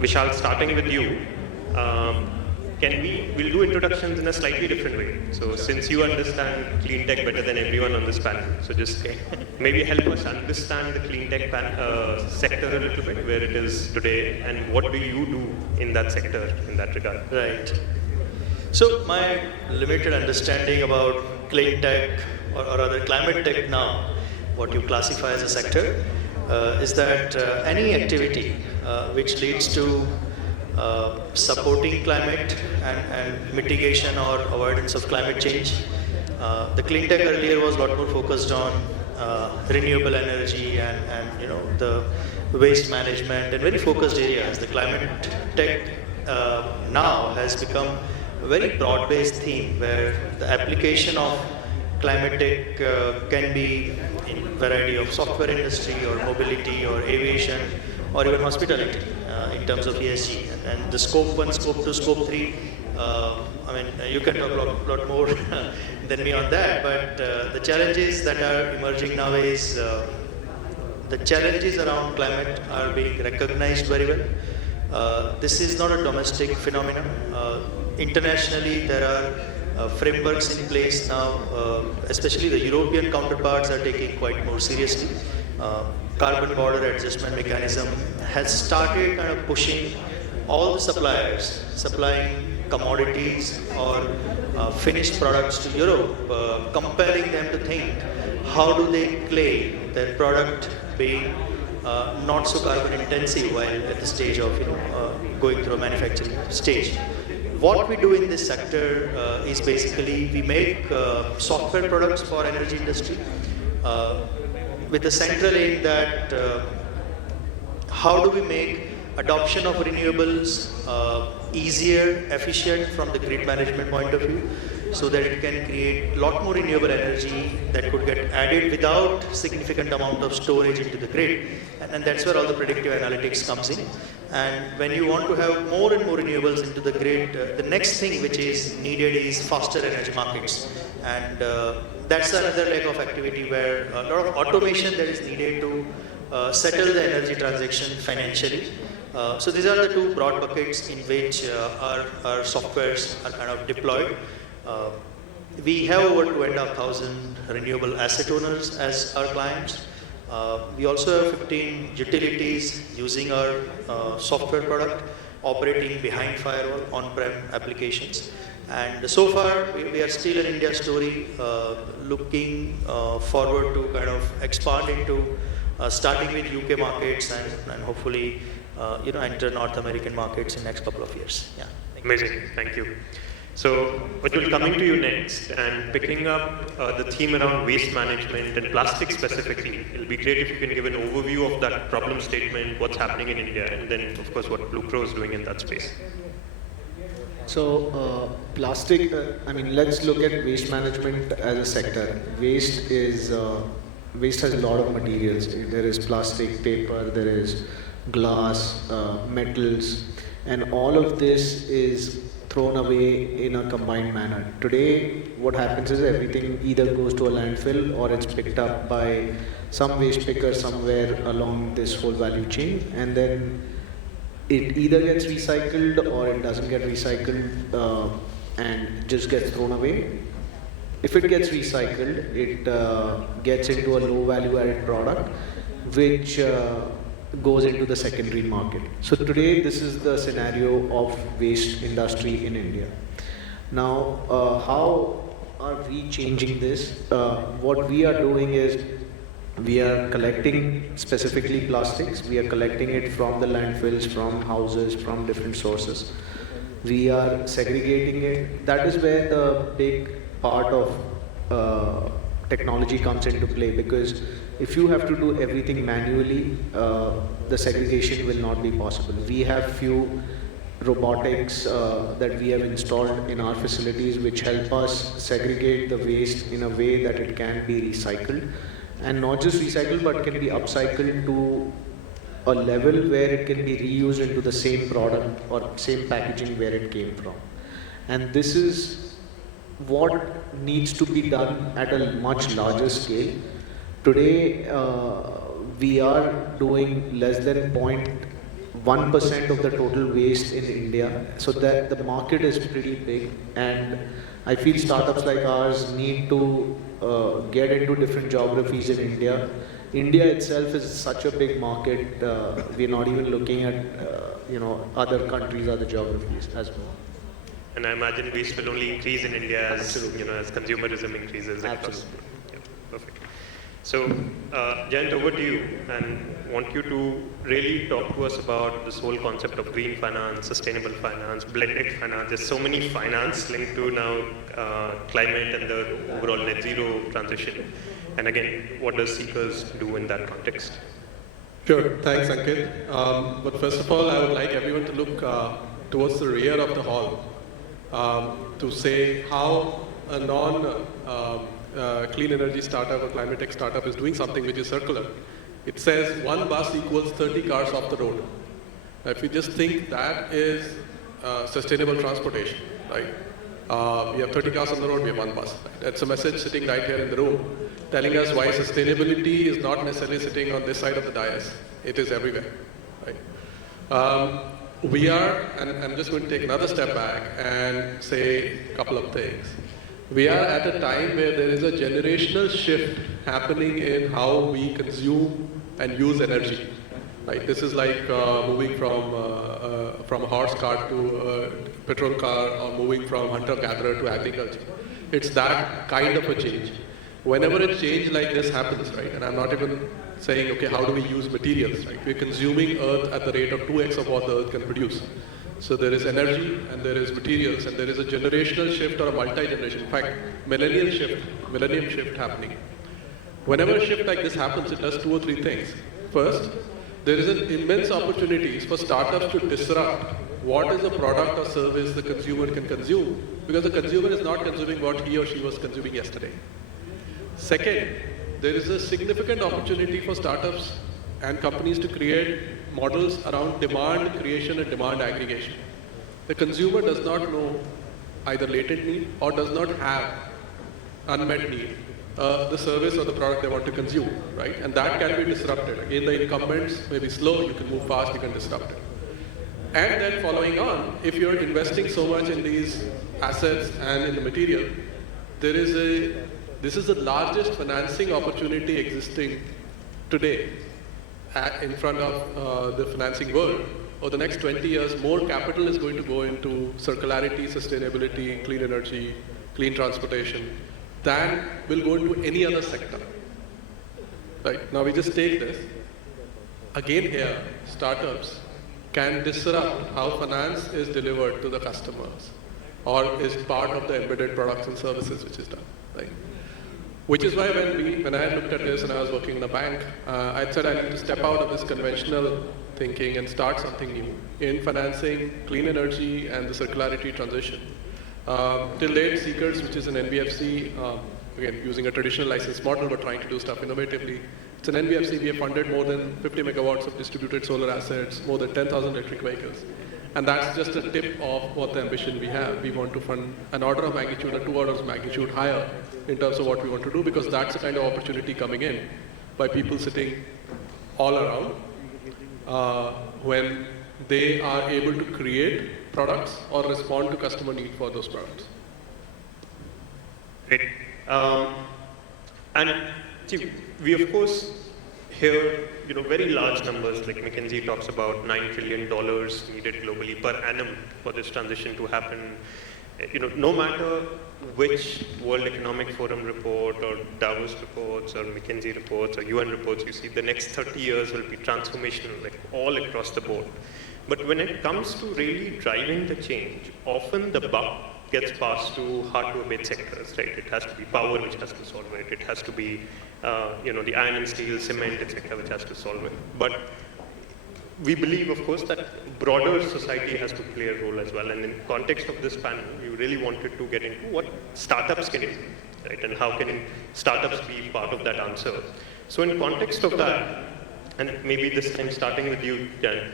Vishal, starting with you, we'll do introductions in a slightly different way. So since you understand clean tech better than everyone on this panel, so just maybe help us understand the clean tech sector a little bit, where it is today, and what do you do in that sector in that regard? Right. So my limited understanding about clean tech, or rather climate tech now, what you classify as a sector, is that any activity which leads to supporting climate and mitigation or avoidance of climate change. The clean tech earlier was a lot more focused on renewable energy and the waste management and very focused areas. The climate tech now has become a very broad-based theme where the application of climate tech can be in variety of software industry or mobility or aviation or even hospitality in terms of ESG. And the scope 1, scope 2, scope 3, you can talk a lot more than me on that, but the challenges that are emerging now is the challenges around climate are being recognized very well. This is not a domestic phenomenon. Internationally, there are frameworks in place now, especially the European counterparts are taking quite more seriously. Carbon border adjustment mechanism has started kind of pushing all the suppliers supplying commodities or finished products to Europe, compelling them to think how do they claim their product being not so carbon intensive while at the stage of going through a manufacturing stage. What we do in this sector is basically we make software products for energy industry with the central aim that how do we make adoption of renewables easier, efficient from the grid management point of view, so that it can create a lot more renewable energy that could get added without significant amount of storage into the grid. And that's where all the predictive analytics comes in. And when you want to have more and more renewables into the grid, the next thing which is needed is faster energy markets. And that's another leg of activity where a lot of automation that is needed to settle the energy transaction financially. So these are the two broad buckets in which our softwares are kind of deployed. We have over 2,500 renewable asset owners as our clients. We also have 15 utilities using our software product, operating behind firewall on-prem applications. And so far, we are still an India story, looking forward to kind of expand into starting with UK markets and hopefully enter North American markets in the next couple of years. Yeah. Amazing, thank you. So, Ujwal, coming to you next and picking up the theme around waste management and plastic specifically, it'll be great if you can give an overview of that problem statement, what's happening in India, and then, of course, what Lucro is doing in that space. So, plastic, let's look at waste management as a sector. Waste has a lot of materials. There is plastic, paper, there is glass, metals, and all of this is thrown away in a combined manner. Today, what happens is everything either goes to a landfill or it's picked up by some waste picker somewhere along this whole value chain, and then it either gets recycled or it doesn't get recycled and just gets thrown away. If it gets recycled, it gets into a low value added product which goes into the secondary market. So today this is the scenario of waste industry in India. Now how are we changing this? What we are doing is we are collecting specifically plastics. We are collecting it from the landfills, from houses, from different sources. We are segregating it. That is where the big part of technology comes into play, because if you have to do everything manually, the segregation will not be possible. We have few robotics that we have installed in our facilities which help us segregate the waste in a way that it can be recycled, and not just recycled but can be upcycled to a level where it can be reused into the same product or same packaging where it came from. And this is what needs to be done at a much larger scale. Today, we are doing less than 1% of the total waste in India. So that the market is pretty big, and I feel startups like ours need to get into different geographies in India. India itself is such a big market. We're not even looking at other countries, other geographies as well. And I imagine waste will only increase in India as as consumerism increases. Absolutely. Yeah, perfect. So, Jayant, over to you, and want you to really talk to us about this whole concept of green finance, sustainable finance, blended finance. There's so many finance linked to now climate and the overall net zero transition. And again, what does CKers do in that context? Sure, thanks Ankit. But first of all, I would like everyone to look towards the rear of the hall to say how a clean energy startup or climate tech startup is doing something which is circular. It says one bus equals 30 cars off the road. Now, if you just think that is sustainable transportation, right? We have 30 cars on the road, we have one bus. That's a message sitting right here in the room, telling us why sustainability is not necessarily sitting on this side of the dais. It is everywhere, right? We are, and I'm just going to take another step back and say a couple of things. We are at a time where there is a generational shift happening in how we consume and use energy. Right? This is like moving from a horse cart to a petrol car, or moving from hunter-gatherer to agriculture. It's that kind of a change. Whenever a change like this happens, right, and I'm not even saying, okay, how do we use materials, right? We're consuming earth at the rate of 2x of what the earth can produce. So there is energy, and there is materials, and there is a generational shift or a multi-generation, in fact, millennium shift happening. Whenever a shift like this happens, it does two or three things. First, there is an immense opportunities for startups to disrupt what is a product or service the consumer can consume, because the consumer is not consuming what he or she was consuming yesterday. Second, there is a significant opportunity for startups and companies to create models around demand creation and demand aggregation. The consumer does not know either latent need or does not have unmet need, the service or the product they want to consume, right? And that can be disrupted. Again, the incumbents may be slow, you can move fast, you can disrupt it. And then following on, if you're investing so much in these assets and in the material, this is the largest financing opportunity existing today in front of the financing world. Over the next 20 years, more capital is going to go into circularity, sustainability, clean energy, clean transportation, than will go into any other sector. Right? Now we just take this. Again here, startups can disrupt how finance is delivered to the customers, or is part of the embedded products and services which is done. Right? Which is why when I looked at this and I was working in a bank, I said I need to step out of this conventional thinking and start something new in financing clean energy and the circularity transition. Till date, CKers, which is an NBFC, again using a traditional license model, but trying to do stuff innovatively. It's an NBFC. We have funded more than 50 megawatts of distributed solar assets, more than 10,000 electric vehicles. And that's just a tip of what the ambition we have. We want to fund an order of magnitude or 2 orders of magnitude higher in terms of what we want to do, because that's the kind of opportunity coming in by people sitting all around when they are able to create products or respond to customer need for those products. Great. And see, we of course hear very large numbers, like McKinsey talks about $9 trillion needed globally per annum for this transition to happen. No matter which World Economic Forum report or Davos reports or McKinsey reports or UN reports you see, the next 30 years will be transformational, like all across the board. But when it comes to really driving the change, often the buck gets passed to hard-to-abate sectors, right? It has to be power which has to solve it. It has to be, the iron and steel, cement, etc., which has to solve it. But we believe, of course, that broader society has to play a role as well. And in context of this panel, we really wanted to get into what startups can do, right? And how can startups be part of that answer? So in context of that, and maybe this time starting with you, Jain,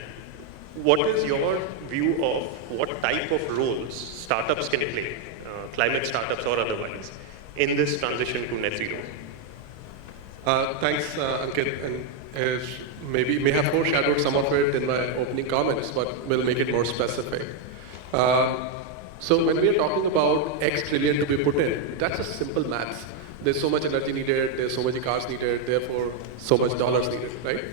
what is your view of what type of roles startups can play, climate startups or otherwise, in this transition to net zero? Thanks, Ankit. And is may have foreshadowed some of it in my opening comments, but will make it more specific. So when we are talking about X trillion to be put in, that's a simple maths. There's so much energy needed, there's so many cars needed, therefore so much dollars needed, right?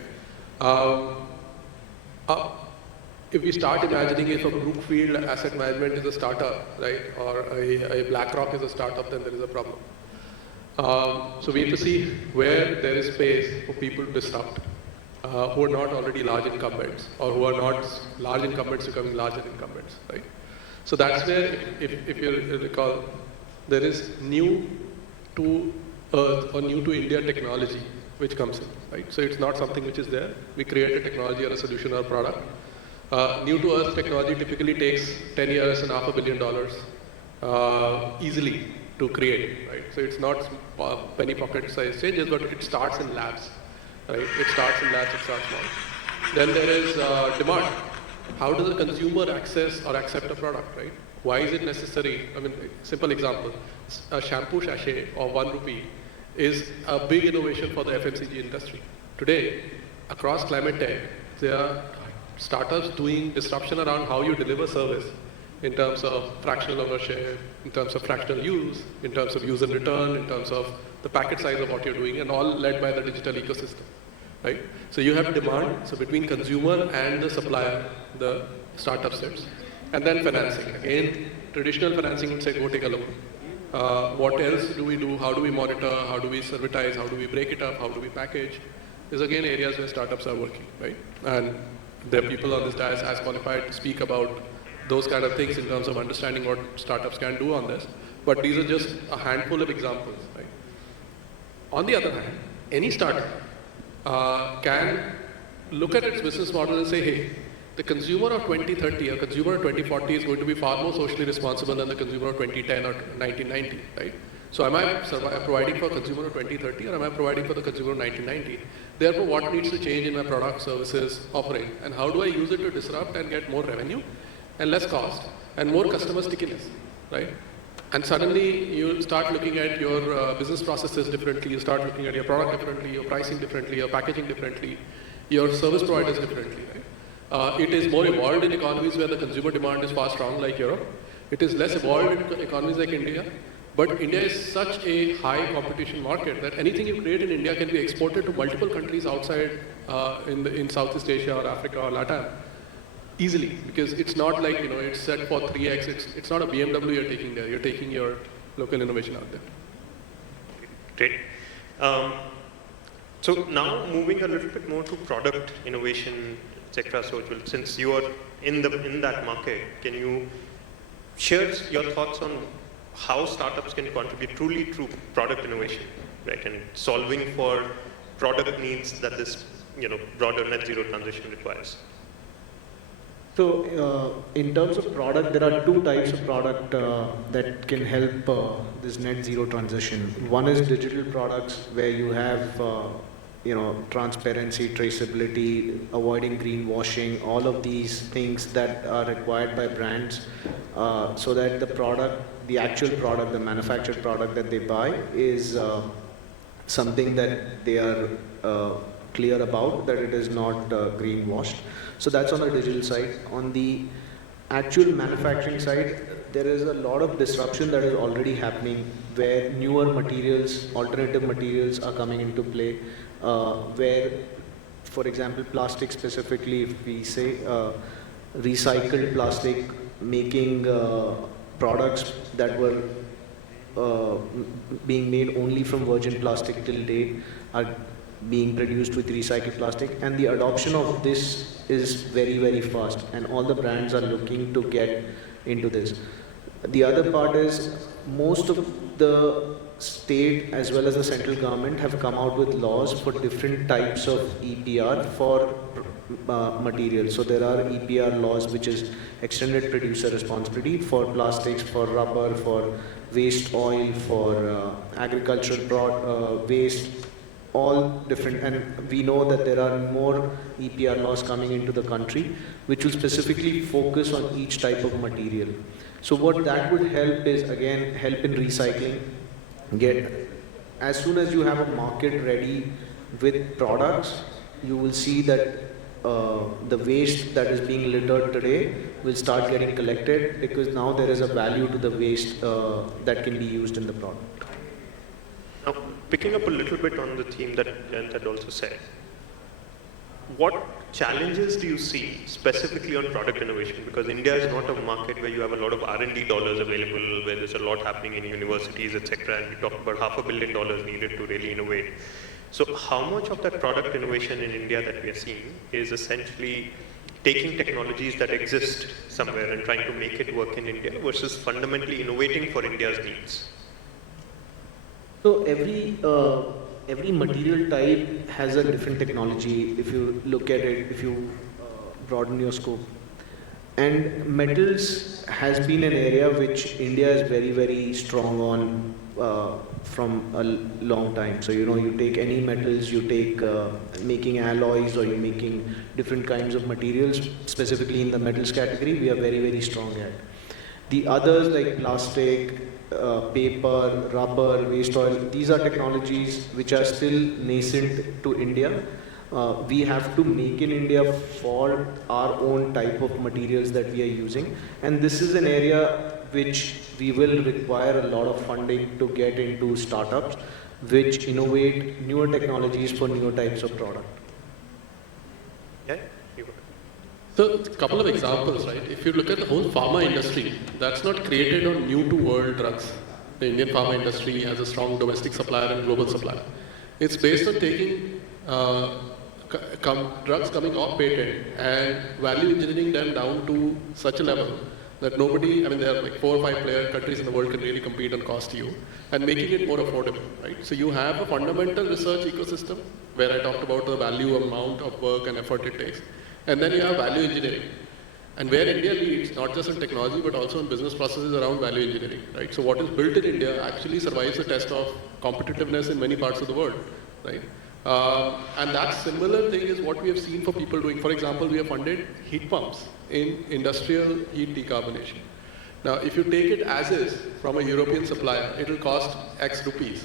If we start imagining if a Brookfield Asset Management is a startup, right, or a BlackRock is a startup, then there is a problem. So we have to see where there is space for people to disrupt, who are not already large incumbents, or who are not large incumbents becoming larger incumbents, right? So that's where, if you recall, there is new to Earth or new to India technology which comes in, right? So it's not something which is there. We create a technology or a solution or a product. New to Earth technology typically takes 10 years and $500 million easily to create, right? So it's not penny pocket size changes, but it starts in labs, right? It starts in labs, it starts small. Then there is demand. How does the consumer access or accept a product, right? Why is it necessary? I mean, simple example, a shampoo sachet of 1 rupee is a big innovation for the FMCG industry. Today, across climate tech, there are startups doing disruption around how you deliver service in terms of fractional ownership, in terms of fractional use, in terms of use and return, in terms of the packet size of what you're doing, and all led by the digital ecosystem, right? So you have demand, so between consumer and the supplier, the startup sets. And then financing. Again, traditional financing would say, go take a loan. What else do we do? How do we monitor? How do we servitize? How do we break it up? How do we package? Is again areas where startups are working, right? And there are people on this dais as qualified to speak about those kind of things in terms of understanding what startups can do on this. But these are just a handful of examples, right? On the other hand, any startup can look at its business model and say, hey, the consumer of 2030 or consumer of 2040 is going to be far more socially responsible than the consumer of 2010 or 1990, right? So am I providing for consumer of 2030 or am I providing for the consumer of 1990? Therefore, what needs to change in my product, services, offering? And how do I use it to disrupt and get more revenue and less cost and more customer stickiness, right? And suddenly you start looking at your business processes differently, you start looking at your product differently, your pricing differently, your packaging differently, your service providers differently, right? It is more evolved in economies where the consumer demand is far strong, like Europe. It is less evolved in economies like India. But India is such a high competition market that anything you create in India can be exported to multiple countries outside in Southeast Asia or Africa or Latin easily, because it's not like, it's set for 3x. It's not a BMW you're taking there. You're taking your local innovation out there. Great. So now moving a little bit more to product innovation, etc. So Ujwal, since you are in that market, can you share your thoughts on how startups can contribute truly through product innovation, right, and solving for product needs that this broader net zero transition requires? So in terms of product, there are two types of product that can help this net zero transition. One is digital products where you have transparency, traceability, avoiding greenwashing, all of these things that are required by brands so that the actual product, the manufactured product that they buy is something that they are clear about, that it is not greenwashed. So that's on the digital side. On the actual manufacturing side, there is a lot of disruption that is already happening where newer materials, alternative materials are coming into play, where, for example, plastic specifically, if we say recycled plastic, making products that were being made only from virgin plastic till date are being produced with recycled plastic, and the adoption of this is very, very fast, and all the brands are looking to get into this. The other part is most of the state as well as the central government have come out with laws for different types of EPR for materials. So there are EPR laws, which is extended producer responsibility for plastics, for rubber, for waste oil, for agricultural waste, all different. And we know that there are more EPR laws coming into the country, which will specifically focus on each type of material. So what that would help is, again, help in recycling. As soon as you have a market ready with products, you will see that the waste that is being littered today will start getting collected, because now there is a value to the waste that can be used in the product. Now, picking up a little bit on the theme that Jayant had also said, what challenges do you see specifically on product innovation? Because India is not a market where you have a lot of R&D dollars available, where there's a lot happening in universities, etc. And we talked about $500 million needed to really innovate. So how much of that product innovation in India that we are seeing is essentially taking technologies that exist somewhere and trying to make it work in India versus fundamentally innovating for India's needs? So every material type has a different technology. If you look at it, if you broaden your scope, and metals has been an area which India is very, very strong on from a long time. So you take any metals, you take making alloys, or you're making different kinds of materials. Specifically in the metals category, we are very, very strong at. The others like plastic, paper, rubber, waste oil, these are technologies which are still nascent to India. We have to make in India for our own type of materials that we are using, and this is an area which we will require a lot of funding to get into startups which innovate newer technologies for newer types of product. Yeah, you go. So, a couple of examples, right? If you look at the whole pharma industry, that's not created on new-to-world drugs. The Indian pharma industry has a strong domestic supplier and global supplier. It's based on taking drugs coming off patent and value engineering them down to such a level that nobody, there are like 4 or 5 countries in the world can really compete on cost to you, and making it more affordable, right? So you have a fundamental research ecosystem where I talked about the value amount of work and effort it takes. And then you have value engineering. And where India leads, not just in technology, but also in business processes around value engineering, right? So what is built in India actually survives the test of competitiveness in many parts of the world, right? And that similar thing is what we have seen for people doing. For example, we have funded heat pumps in industrial heat decarbonation. Now, if you take it as is from a European supplier, it will cost X rupees.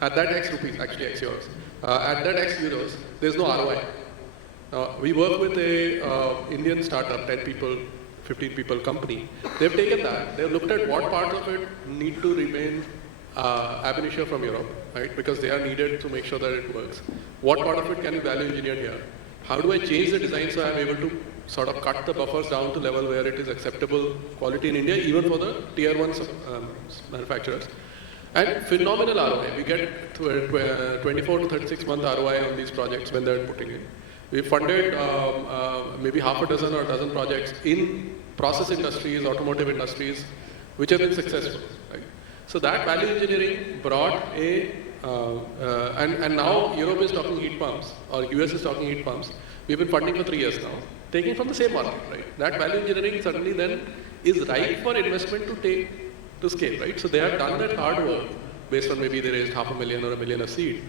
At that X rupees, actually X euros, at that X euros, there's no ROI. We work with a Indian startup, 10 people, 15 people company. They've taken that, they've looked at what parts of it need to remain ab initio from Europe, right? Because they are needed to make sure that it works. What part of it can be value engineered here? How do I change the design so I'm able to sort of cut the buffers down to level where it is acceptable quality in India, even for the tier 1 manufacturers? And phenomenal ROI. We get 24 to 36 month ROI on these projects when they're putting in. We funded maybe half a dozen or a dozen projects in process industries, automotive industries, which have been successful. Right? So that value engineering brought and now Europe is talking heat pumps, or US is talking heat pumps. We've been funding for 3 years now, taking from the same market. Right? That value engineering suddenly then is ripe for investment to take to scale. Right? So they have done that hard work based on maybe they raised $500,000 or $1 million of seed.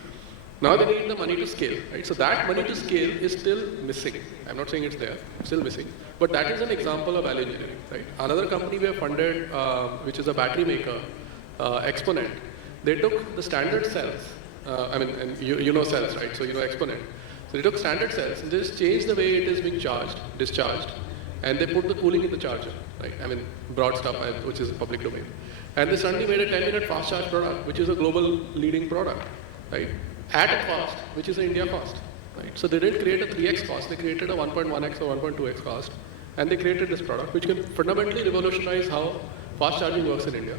Now they need the money to scale, right? So that money to scale is still missing. I'm not saying it's there, it's still missing. But that is an example of value engineering, right? Another company we have funded, which is a battery maker, Exponent, they took the standard cells, and you know cells, right? So you know Exponent. So they took standard cells and they just changed the way it is being discharged, and they put the cooling in the charger, right? Broad stuff, which is public domain. And they suddenly made a 10-minute fast charge product, which is a global leading product, right? At a cost, which is an India cost, right? So they didn't create a 3x cost, they created a 1.1x or 1.2x cost, and they created this product, which can fundamentally revolutionize how fast charging works in India.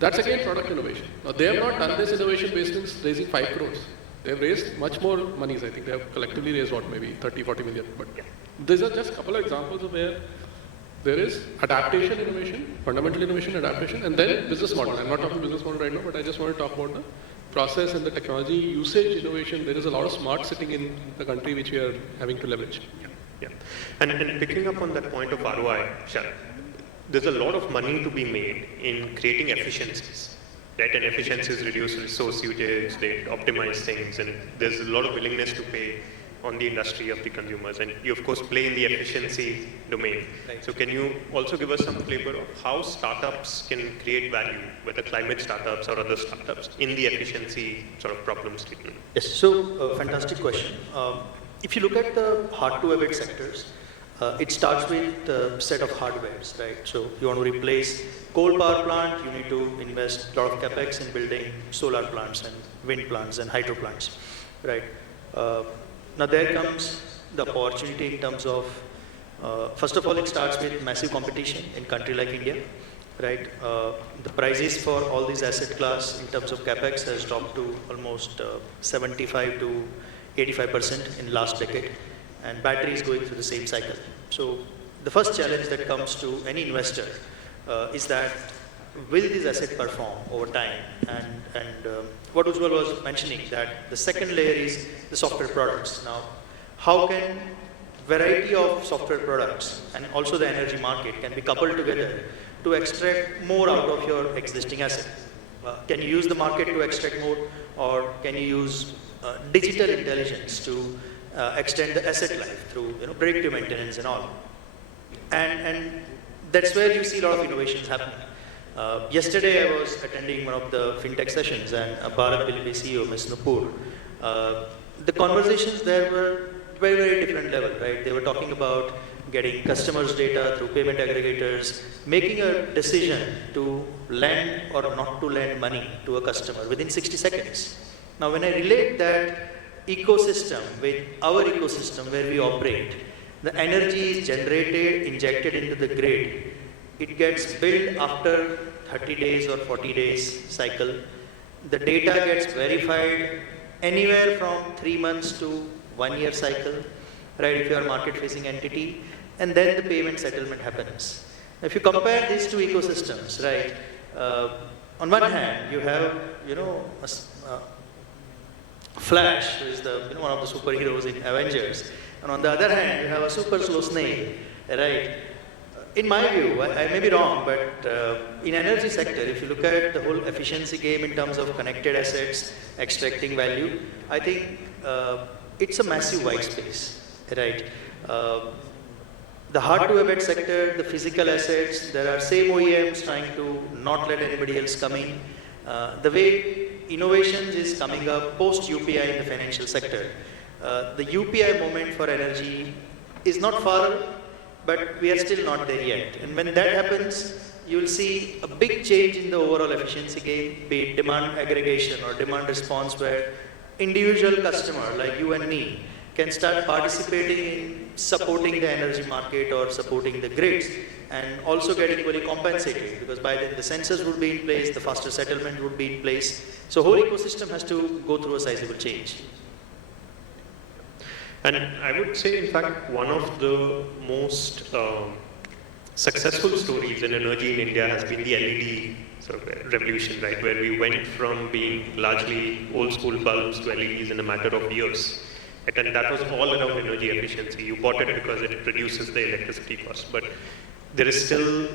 That's again product innovation. Now they have not done this innovation based on raising 5 crores. They have raised much more monies, I think. They have collectively raised what, maybe 30, 40 million. But these are just a couple of examples of where there is adaptation innovation, fundamental innovation, adaptation, and then business model. I'm not talking business model right now, but I just want to talk about the process and the technology usage innovation. There is a lot of smart sitting in the country which we are having to leverage. Yeah. And picking up on that point of ROI, Vishal, there's a lot of money to be made in creating efficiencies, right? And efficiencies reduce resource usage, they optimize things, and there's a lot of willingness to pay on the industry of the consumers. And you, of course, play in the efficiency domain. Right. So can you also give us some flavor of how startups can create value, whether climate startups or other startups, in the efficiency sort of problem statement? Yes, so fantastic question. if you look at the hard-to-abate sectors, it starts with a set of hardwares, right? So you want to replace coal power plant, you need to invest a lot of capex in building solar plants and wind plants and hydro plants, right? Now there comes the opportunity in terms of, first of all, it starts with massive competition in a country like India, right? The prices for all these asset class in terms of capex has dropped to almost 75 to 85% in last decade, and battery is going through the same cycle. So the first challenge that comes to any investor is that will this asset perform over time? And what Ujwal was mentioning, that the second layer is the software products. Now, how can variety of software products and also the energy market can be coupled together to extract more out of your existing asset? Can you use the market to extract more, or can you use digital intelligence to extend the asset life through predictive maintenance and all? And that's where you see a lot of innovations happening. Yesterday I was attending one of the fintech sessions, and Bharat Bilby CEO, Ms. Nupur, the conversations there were very, very different level, right? They were talking about getting customers' data through payment aggregators, making a decision to lend or not to lend money to a customer within 60 seconds. Now, when I relate that ecosystem with our ecosystem where we operate, the energy is generated, injected into the grid. It gets billed after 30 days or 40 days cycle. The data gets verified anywhere from 3 months to 1 year cycle, right, if you are a market-facing entity, and then the payment settlement happens. Now, if you compare these two ecosystems, right, on one hand, you have, Flash, who is the, one of the superheroes in Avengers, and on the other hand, you have a super slow snail, right? In my view, I may be wrong, but in energy sector, if you look at the whole efficiency game in terms of connected assets, extracting value, I think it's a massive white space, right? The hard-to-abate sector, the physical assets, there are same OEMs trying to not let anybody else come in. The way innovations is coming up post-UPI in the financial sector. The UPI moment for energy is not far, but we are still not there yet. And when that happens, you will see a big change in the overall efficiency game, be it demand aggregation or demand response, where individual customer like you and me can start participating in supporting the energy market or supporting the grids, and also get equally compensated, because by then the sensors would be in place, the faster settlement would be in place. So whole ecosystem has to go through a sizable change. And I would say, in fact, one of the most successful stories in energy in India has been the LED sort of revolution, right? Where we went from being largely old school bulbs to LEDs in a matter of years. And that was all around energy efficiency. You bought it because it reduces the electricity cost. But there is still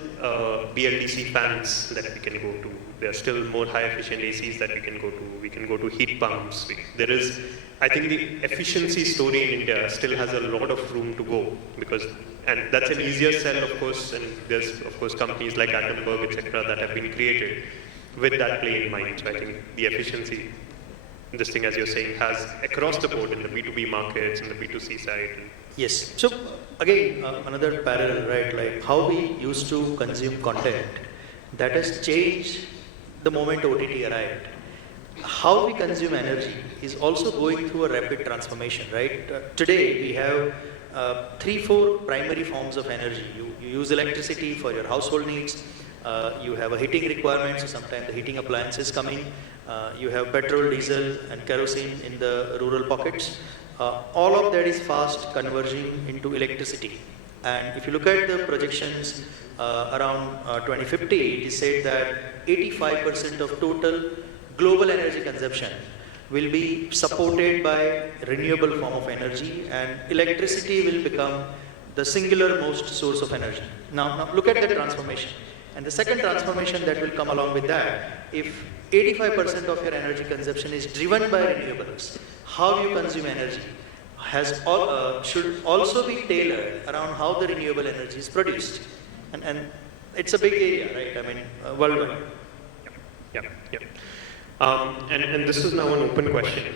BLDC fans that we can go to. There are still more high efficient ACs that we can go to. We can go to heat pumps. There is, I think the efficiency story in India still has a lot of room to go, because, and that's an easier sell, of course, and there's, of course, companies like Atomberg, etc., that have been created with that play in mind. So I think the efficiency, this thing, as you're saying, has across the board in the B2B markets and the B2C side. Yes. So again, another parallel, right? Like how we used to consume content, that has changed the moment OTT arrived. How we consume energy is also going through a rapid transformation, right? Today we have 3-4 primary forms of energy. You use electricity for your household needs. You have a heating requirement, so sometimes the heating appliances come in. You have petrol, diesel, and kerosene in the rural pockets. All of that is fast converging into electricity. And if you look at the projections around 2050, it is said that 85% of total global energy consumption will be supported by renewable form of energy, and electricity will become the singular most source of energy. Now look at the transformation. And the second transformation that will come along with that, if 85% of your energy consumption is driven by renewables, how you consume energy should also be tailored around how the renewable energy is produced. And it's a big area, right? I mean, worldwide. Yeah. And this is now an open question.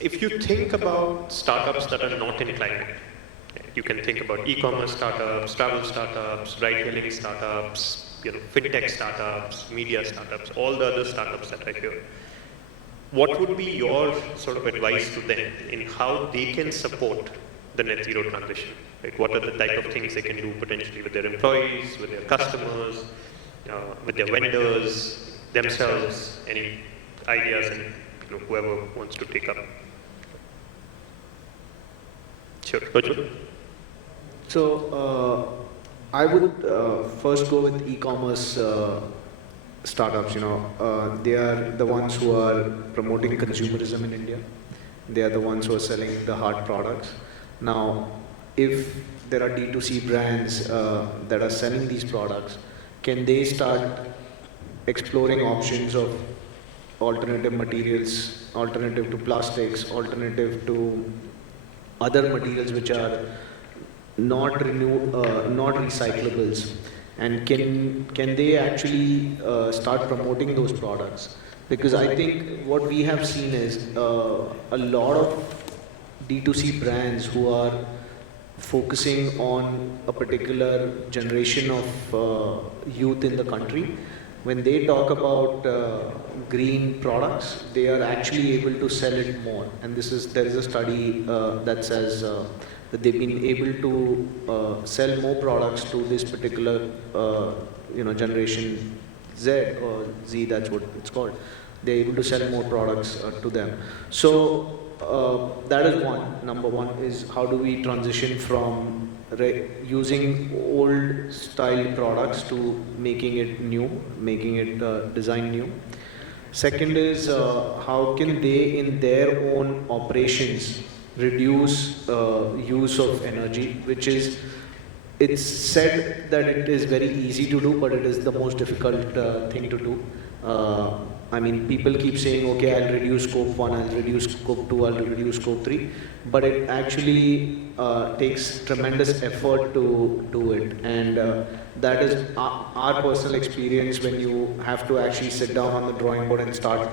if you think about startups that are not in climate, you can think about e-commerce startups, travel startups, ride-hailing startups, fintech startups, media startups, all the other startups that are here. What would be your sort of advice to them in how they can support the net zero transition? Like, what are the type of things they can do potentially with their employees, with their customers, with their vendors, themselves? Any ideas, and whoever wants to take up. Sure, Ujwal. So I would first go with e-commerce startups. They are the ones who are promoting consumerism in India. They are the ones who are selling the hard products. Now, if there are D2C brands that are selling these products, can they start exploring options of alternative materials, alternative to plastics, alternative to other materials which are not recyclables, and can they actually start promoting those products? Because I think what we have seen is a lot of D2C brands who are focusing on a particular generation of youth in the country. When they talk about green products, they are actually able to sell it more. And there is a study that says that they've been able to sell more products to this particular generation Z or Z, that's what it's called. They're able to sell more products to them. So that is number one is how do we transition from using old style products to making it new, making it design new. Second is how can they in their own operations reduce use of energy, which is, it's said that it is very easy to do, but it is the most difficult thing to do. I mean, people keep saying, okay, I'll reduce scope 1, I'll reduce scope 2, I'll reduce scope 3, but it actually takes tremendous effort to do it. And that is our personal experience when you have to actually sit down on the drawing board and start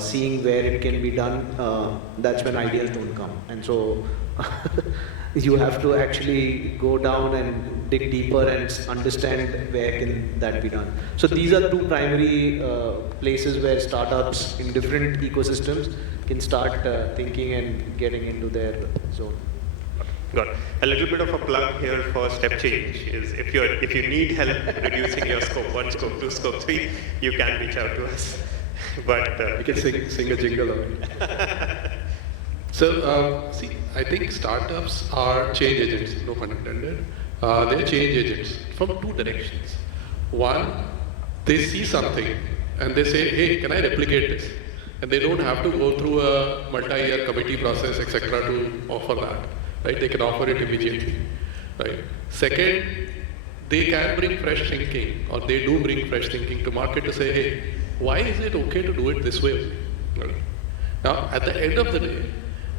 seeing where it can be done. That's when ideas don't come. And so you have to actually go down and dig deeper and understand where can that be done. So these are two primary places where startups in different ecosystems can start thinking and getting into their zone. Got it. A little bit of a plug here for StepChange is if you need help reducing your scope 1, scope 2, scope 3, you can reach out to us. But you can sing a jingle of it. So, see, I think startups are change agents, no pun intended. They're change agents from two directions. One, they see something and they say, hey, can I replicate this? And they don't have to go through a multi-year committee process, etc. to offer that. Right? They can offer it immediately. Right? Second, they can bring fresh thinking, or they do bring fresh thinking to market to say, hey, why is it okay to do it this way? Right? Now, at the end of the day,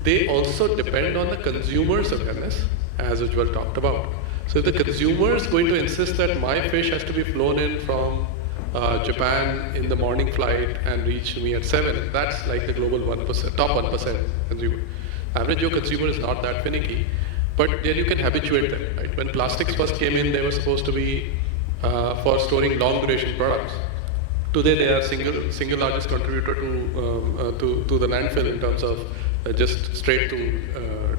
they also depend on the consumer's awareness, as Ujwal talked about. So if the consumer is going to insist that my fish has to be flown in from Japan in the morning flight and reach me at 7, that's like the global 1%, top 1% consumer. Average Joe consumer is not that finicky, but then you can habituate them. Right? When plastics first came in, they were supposed to be for storing long duration products. Today they are single largest contributor to the landfill in terms of just straight to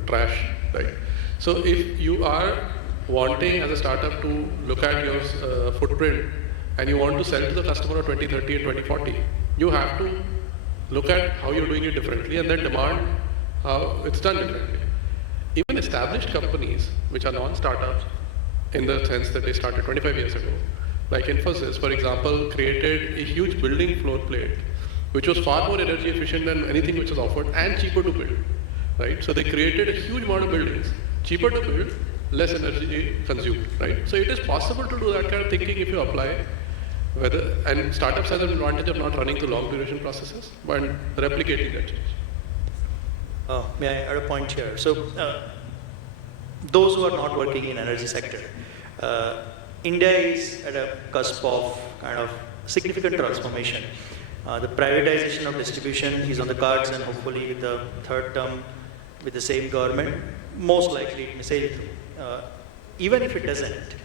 trash, right? So if you are wanting as a startup to look at your footprint and you want to sell to the customer of 2030 and 2040, you have to look at how you're doing it differently and then demand how it's done differently. Even established companies, which are non-startups in the sense that they started 25 years ago, like Infosys, for example, created a huge building floor plate, which was far more energy efficient than anything which was offered and cheaper to build, right? So they created a huge amount of buildings, cheaper to build, less energy consumed, right? So it is possible to do that kind of thinking if you apply, and startups have an advantage of not running through long duration processes, but replicating that change. May I add a point here? So those who are not working in energy sector, India is at a cusp of kind of significant transformation. The privatization of distribution is on the cards, and hopefully with the third term with the same government, most likely it may sail through. Even if it doesn't,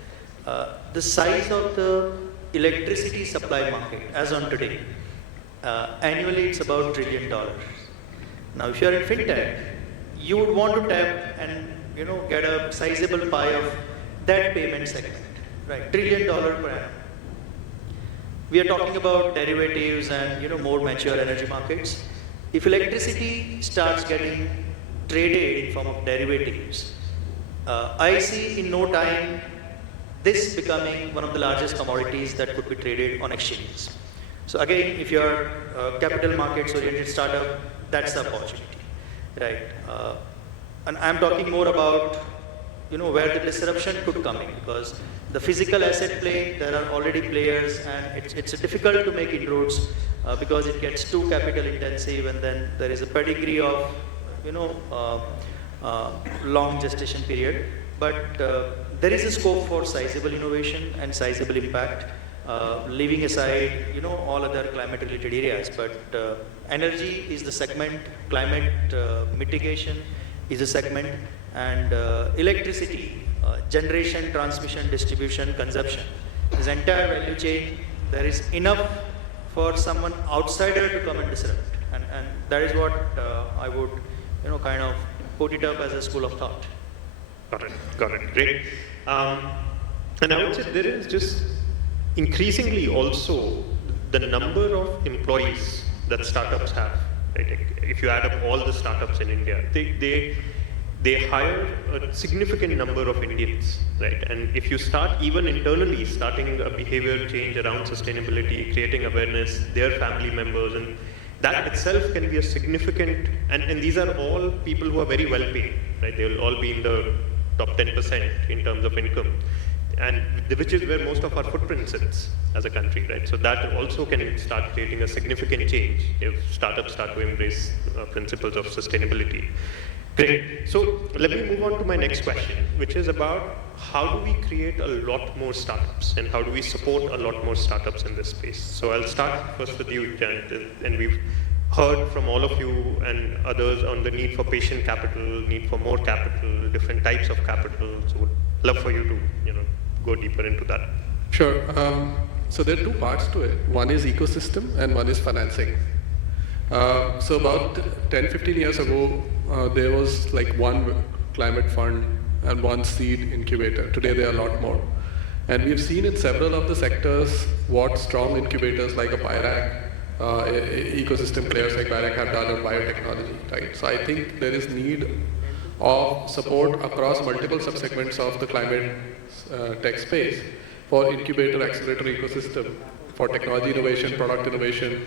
the size of the electricity supply market as on today, annually it's about $1 trillion. Now if you're in fintech, you would want to tap and get a sizable pie of that payment segment, right? $1 trillion per annum. We are talking about derivatives and more mature energy markets. If electricity starts getting traded in form of derivatives, I see in no time this becoming one of the largest commodities that could be traded on exchanges. So again, if you're a capital markets oriented startup, that's the opportunity, right? And I'm talking more about where the disruption could come in, because the physical asset play, there are already players, and it's difficult to make inroads because it gets too capital intensive, and then there is a pedigree of long gestation period. But there is a scope for sizable innovation and sizable impact, leaving aside all other climate related areas. But energy is the segment, climate mitigation is a segment, and electricity, generation, transmission, distribution, consumption, this entire value chain, there is enough for someone outsider to come and disrupt. And that is what I would kind of put it up as a school of thought. Got it, great. And I would say there is just increasingly also the number of employees that startups have. Right? If you add up all the startups in India, they hire a significant number of Indians, right? And if you start even internally, starting a behavior change around sustainability, creating awareness, their family members, and that itself can be a significant, and these are all people who are very well paid, right? They will all be in the top 10% in terms of income, and which is where most of our footprint sits as a country, right? So that also can start creating a significant change if startups start to embrace principles of sustainability. Great. So let me move on to my next question, which is about how do we create a lot more startups and how do we support a lot more startups in this space? So I'll start first with you, Jayant, and we've heard from all of you and others on the need for patient capital, need for more capital, different types of capital. So would love for you to go deeper into that. Sure. So there are two parts to it. One is ecosystem and one is financing. So about 10, 15 years ago, there was like one climate fund and one seed incubator. Today there are a lot more. And we've seen in several of the sectors what strong incubators like a BIRAC, ecosystem players like BIRAC have done in biotechnology, right? So I think there is need of support across multiple subsegments of the climate tech space for incubator accelerator ecosystem, for technology innovation, product innovation,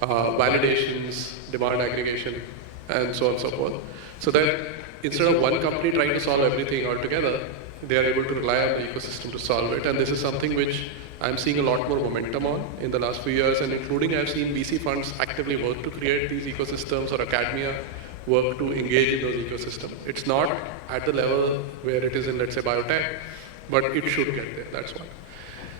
validations, demand aggregation, and so on and so forth. So that instead of one company trying to solve everything altogether, they are able to rely on the ecosystem to solve it. And this is something which I'm seeing a lot more momentum on in the last few years, and including I've seen VC funds actively work to create these ecosystems, or academia work to engage in those ecosystems. It's not at the level where it is in, let's say, biotech, but it should get there, that's one.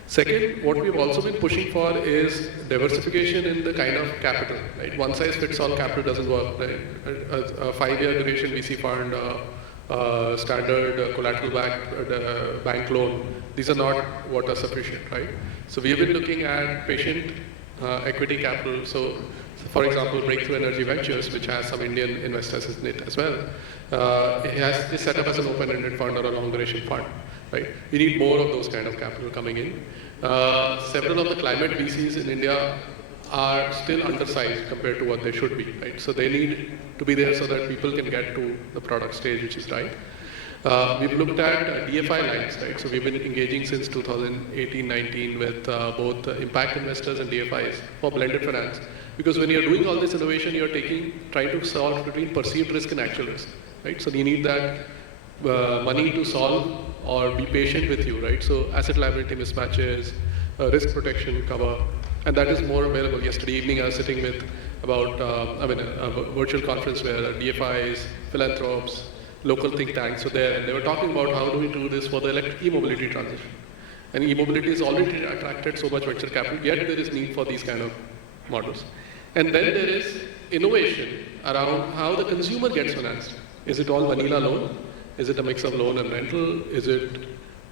Second, what we've also been pushing for is diversification in the kind of capital, right? One size fits all capital doesn't work, right? A 5-year duration VC fund, standard collateral bank loan, these are not what are sufficient, right? So we've been looking at patient equity capital. So for example, Breakthrough Energy Ventures, which has some Indian investors in it as well, is set up as an open-ended fund or a long-duration fund, right? We need more of those kind of capital coming in. Several of the climate VCs in India are still undersized compared to what they should be, right? So they need to be there so that people can get to the product stage, which is right. We've looked at DFI lines, right? So we've been engaging since 2018-19 with both impact investors and DFIs for blended finance. Because when you're doing all this innovation, you're trying to solve between perceived risk and actual risk, right? So you need that money to solve or be patient with you, right? So asset liability mismatches, risk protection cover, and that is more available. Yesterday evening I was sitting with about, a virtual conference where DFIs, philanthropes, local think tanks were there, and they were talking about how do we do this for the e-mobility transition. And e-mobility has already attracted so much venture capital, yet there is need for these kind of models. And then there is innovation around how the consumer gets financed. Is it all vanilla loan? Is it a mix of loan and rental?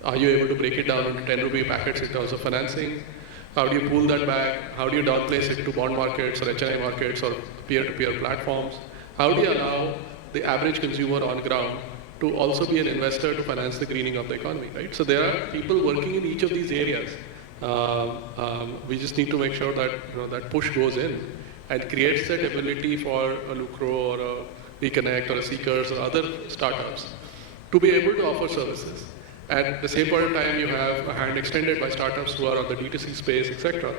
Are you able to break it down into 10 rupee packets in terms of financing? How do you pull that back? How do you downplace it to bond markets or HNI markets or peer-to-peer platforms? How do you allow the average consumer on ground to also be an investor to finance the greening of the economy, right? So there are people working in each of these areas. We just need to make sure that that push goes in and creates that ability for a Lucro or a REConnect or a CKers or other startups to be able to offer services. At the same point in time, you have a hand extended by startups who are on the D2C space, etc.,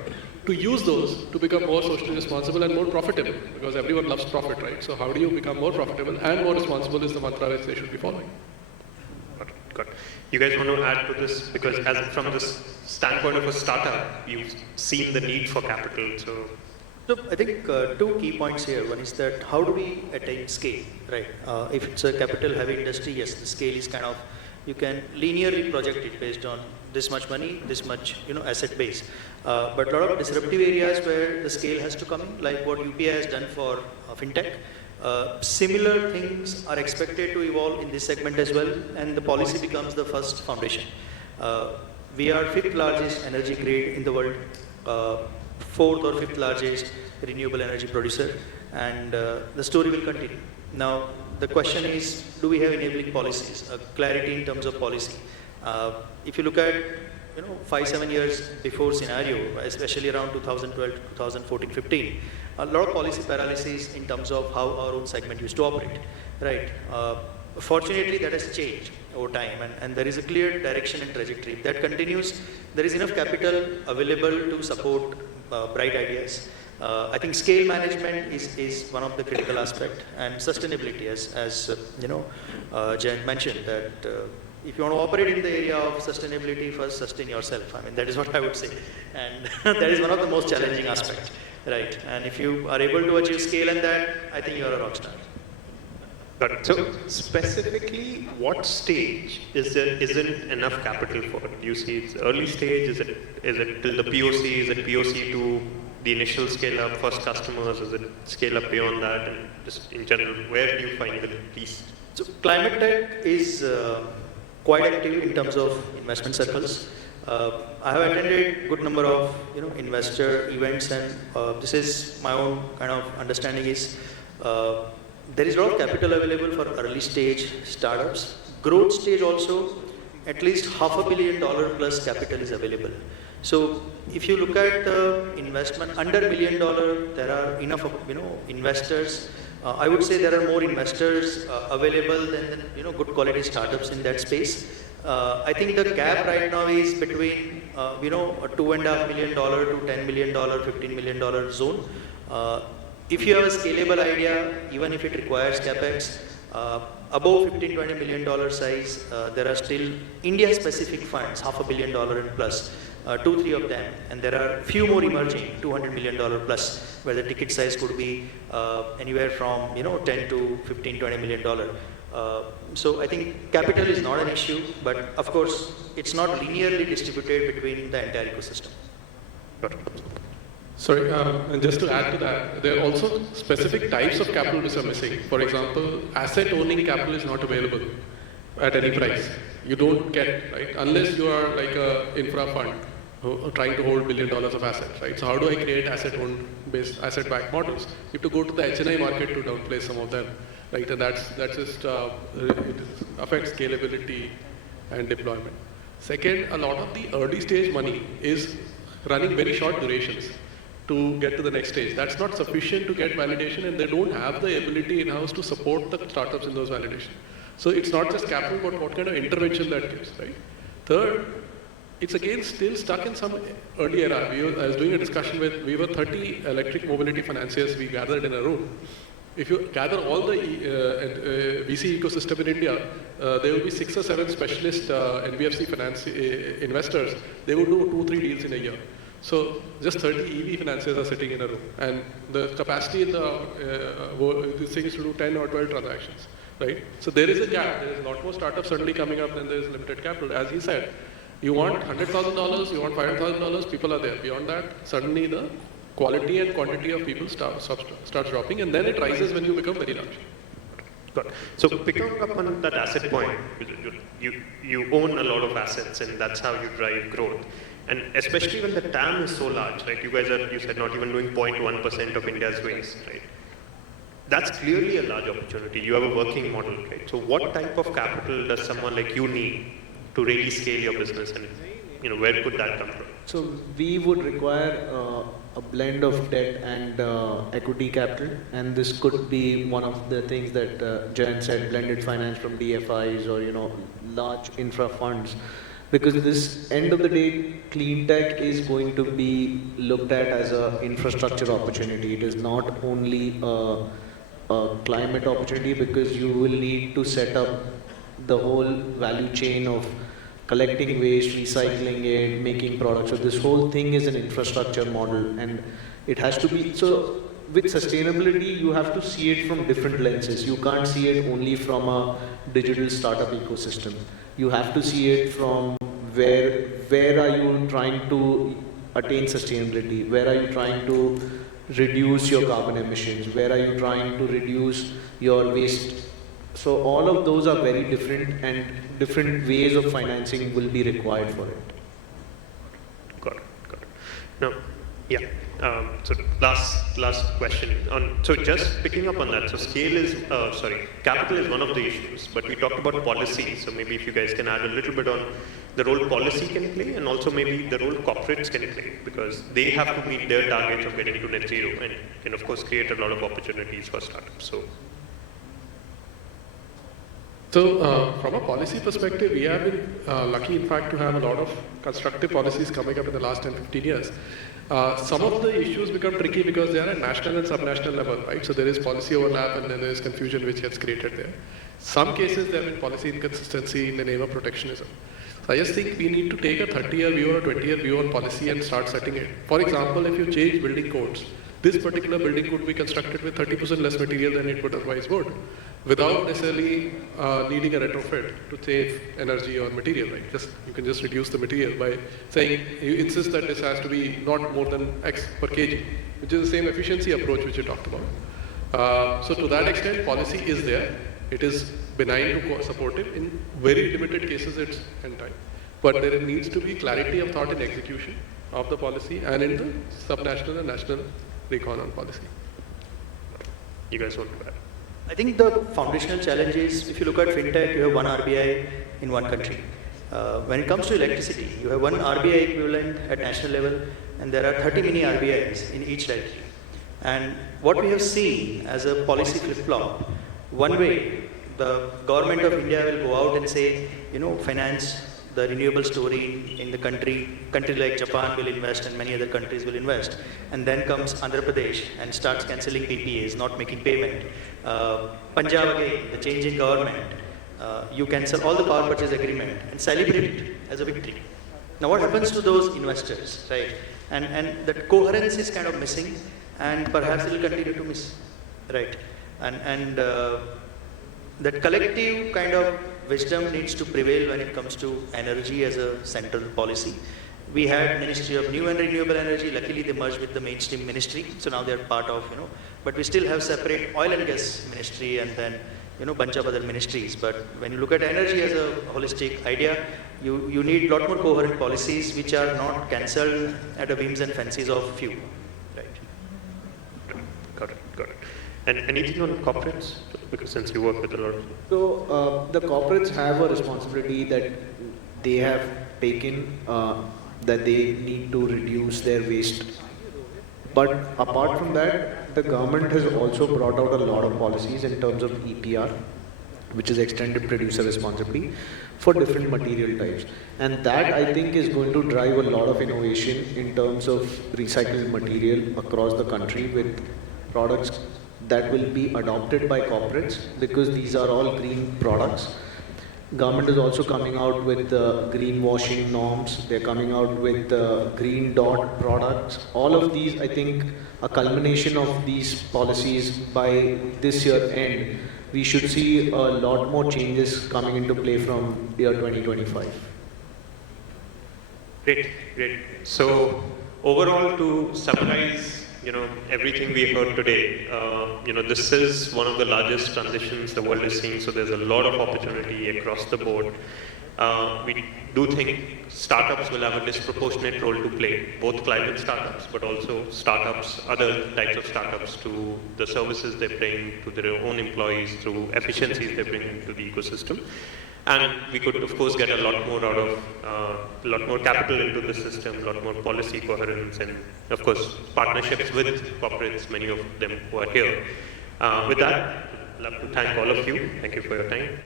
to use those to become more socially responsible and more profitable, because everyone loves profit, right? So how do you become more profitable and more responsible is the mantra which they should be following. Got it. You guys want to add to this? Because from this standpoint of a startup, you've seen the need for capital, So I think two key points here. One is that how do we attain scale, right? If it's a capital-heavy industry, yes, the scale is kind of, you can linearly project it based on this much money, this much asset base. But a lot of disruptive areas where the scale has to come in, like what UPI has done for fintech. Similar things are expected to evolve in this segment as well, and the policy becomes the first foundation. We are 5th largest energy grid in the world, 4th or 5th largest renewable energy producer, and the story will continue. Now, the question is, do we have enabling policies, clarity in terms of policy? If you look at 5-7 years before scenario, especially around 2012, 2014, 15, a lot of policy paralysis in terms of how our own segment used to operate, right? Fortunately, that has changed over time, and there is a clear direction and trajectory. If that continues, there is enough capital available to support bright ideas. I think scale management is one of the critical aspects, and sustainability, as Jain mentioned, that if you want to operate in the area of sustainability, first sustain yourself. I mean, that is what I would say, and that is one of the most challenging aspects, right? And if you are able to achieve scale in that, I think you are a rock star. Got it. So specifically, what stage isn't enough capital for? Do you see it's early stage? Is it till the POC? Is it POC to the initial scale up, first customers? Is it scale up beyond that? And just in general, where do you find the least? So climate tech is quite active in terms of investment circles. I have attended good number of investor events, and this is my own kind of understanding is there is a lot of capital available for early stage startups. Growth stage also, at least $500 million plus capital is available. So if you look at the investment under $1 million, there are enough investors. I would say there are more investors available than good quality startups in that space. I think the gap right now is between a $2.5 million to $10 million, $15 million zone. If you have a scalable idea, even if it requires capex, above $15-20 million size, there are still India-specific funds, $500 million and plus, 2-3 of them, and there are few more emerging, $200 million plus, where the ticket size could be anywhere from 10 to $15-20 million. So I think capital is not an issue, but of course it's not linearly distributed between the entire ecosystem. Sorry, and just to add to that, there are also specific types of capital which are missing. For example, asset owning capital is not available at any price. You don't get, right, unless you are like a infra fund trying to hold $1 billion of assets, right? So how do I create asset-owned-based, asset-backed models? You have to go to the HNI market to downplay some of them, right? And that's just it affects scalability and deployment. Second, a lot of the early stage money is running very short durations to get to the next stage. That's not sufficient to get validation, and they don't have the ability in-house to support the startups in those validations. So it's not just capital, but what kind of intervention that gives, right? Third, it's again still stuck in some early era. I was doing a discussion we were 30 electric mobility financiers we gathered in a room. If you gather all the VC ecosystem in India, there will be 6 or 7 specialist NBFC finance investors. They will do 2-3 deals in a year. So just 30 EV financiers are sitting in a room, and the capacity in this thing is to do 10 or 12 transactions, right? So there is a gap. There is a lot more startups suddenly coming up, and there is limited capital. As he said, you want $100,000, you want $500,000, people are there. Beyond that, suddenly the quality and quantity of people starts dropping, and then it rises when you become very large. Got it. So picking up on that asset point, you own a lot of assets, and that's how you drive growth. And especially when the TAM is so large, right? You guys are, you said, not even doing 0.1% of India's waste, right? That's clearly a large opportunity. You have a working model, right? So what type of capital does someone like you need to really scale your business, and where could that come from? So we would require a blend of debt and equity capital, and this could be one of the things that Jain said, blended finance from DFIs or large infra funds, because this end of the day, clean tech is going to be looked at as an infrastructure opportunity. It is not only a climate opportunity, because you will need to set up the whole value chain of collecting waste, recycling it, making products. So this whole thing is an infrastructure model, and it has to be, so with sustainability, you have to see it from different lenses. You can't see it only from a digital startup ecosystem. You have to see it from where are you trying to attain sustainability? Where are you trying to reduce your carbon emissions? Where are you trying to reduce your waste? So all of those are very different, and different ways of financing will be required for it. Got it. Now, yeah. So last question. So just picking up on that. So capital is one of the issues, but we talked about policy. So maybe if you guys can add a little bit on the role policy can play, and also maybe the role corporates can play, because they have to meet their targets of getting to net zero, and can of course create a lot of opportunities for startups. So from a policy perspective, we have been lucky, in fact, to have a lot of constructive policies coming up in the last 10, 15 years. Some of the issues become tricky because they are at national and subnational level, right? So there is policy overlap, and then there is confusion which gets created there. Some cases there have been policy inconsistency in the name of protectionism. So I just think we need to take a 30-year view or a 20-year view on policy and start setting it. For example, if you change building codes, this particular building could be constructed with 30% less material than it would otherwise would, without necessarily needing a retrofit to save energy or material, right? You can just reduce the material by saying, you insist that this has to be not more than X per kg, which is the same efficiency approach which you talked about. So to that extent, policy is there. It is benign to supportive. In very limited cases, it's anti. But there needs to be clarity of thought and execution of the policy, and in the subnational and national recon on policy. You guys want to add? I think the foundational challenge is, if you look at fintech, you have one RBI in one country. When it comes to electricity, you have one RBI equivalent at national level, and there are 30 mini RBIs in each territory. And what we have seen as a policy flip-flop, one way the government of India will go out and say, finance the renewable story in the country like Japan will invest, and many other countries will invest. And then comes Andhra Pradesh and starts cancelling PPAs, not making payment. Punjab again, the change in government. You cancel all the power purchase agreement and celebrate it as a victory. Now what happens to those investors, right? And that coherence is kind of missing, and perhaps it will continue to miss, right? And that collective kind of wisdom needs to prevail when it comes to energy as a central policy. We had Ministry of New and Renewable Energy. Luckily, they merged with the mainstream ministry, so now they're part of, but we still have separate oil and gas ministry, and then, bunch of other ministries. But when you look at energy as a holistic idea, you need a lot more coherent policies which are not cancelled at the whims and fancies of few, right? Got it. And anything on corporates? Because since you work with a lot of... So the corporates have a responsibility that they have taken, that they need to reduce their waste. But apart from that, the government has also brought out a lot of policies in terms of EPR, which is extended producer responsibility, for different material types. And that, I think, is going to drive a lot of innovation in terms of recycled material across the country, with products that will be adopted by corporates, because these are all green products. Government is also coming out with greenwashing norms. They're coming out with green dot products. All of these, I think, a culmination of these policies by this year end, we should see a lot more changes coming into play from year 2025. Great. So overall, to summarize everything we heard today, this is one of the largest transitions the world is seeing, so there's a lot of opportunity across the board. We do think startups will have a disproportionate role to play, both climate startups, but also startups, other types of startups, to the services they bring to their own employees, through efficiencies they bring to the ecosystem. And we could, of course, get a lot more out of, a lot more capital into the system, a lot more policy coherence, and of course, partnerships with corporates, many of them who are here. With that, I'd love to thank all of you. Thank you for your time.